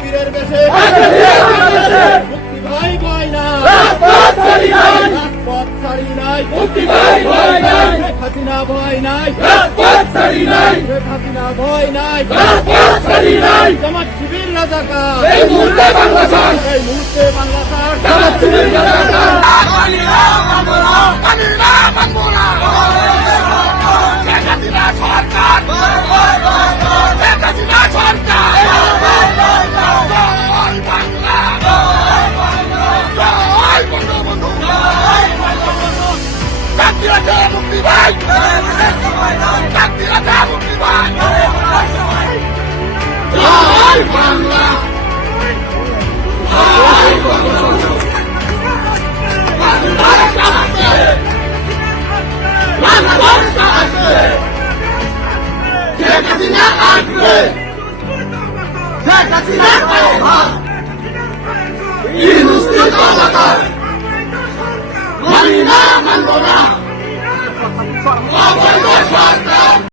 বীরের বেশে মুক্তি ভাই ভয় নাই, রাজপথ ছাড়ি নাই, মুক্তি ভাই ভয় নাই, শেখ হাসিনা ভয় নাই, রাজপথ ছাড়ি নাই, শেখ হাসিনা ভয় নাই, রাজপথ ছাড়ি নাই, জামাত শিবির রাজাকার এই মুহূর্তে বাংলা ছাড়, এই মুহূর্তে বাংলা ছাড়, জামাত শিবির রাজাকার মানিনা মানবো না, মানিনা মানবো না, শেখ হাসিনা সরকার, শেখ হাসিনা সরকার, জয় বাংলা, জয় বঙ্গবন্ধু, মুক্তি আছে মুক্তি ভাই, মুক্তি আছে মুক্তি ভাই, জয় বাংলা, জয় বঙ্গবন্ধু, শেখ হাসিনা আসবে, শেখ হাসিনা ইউনুস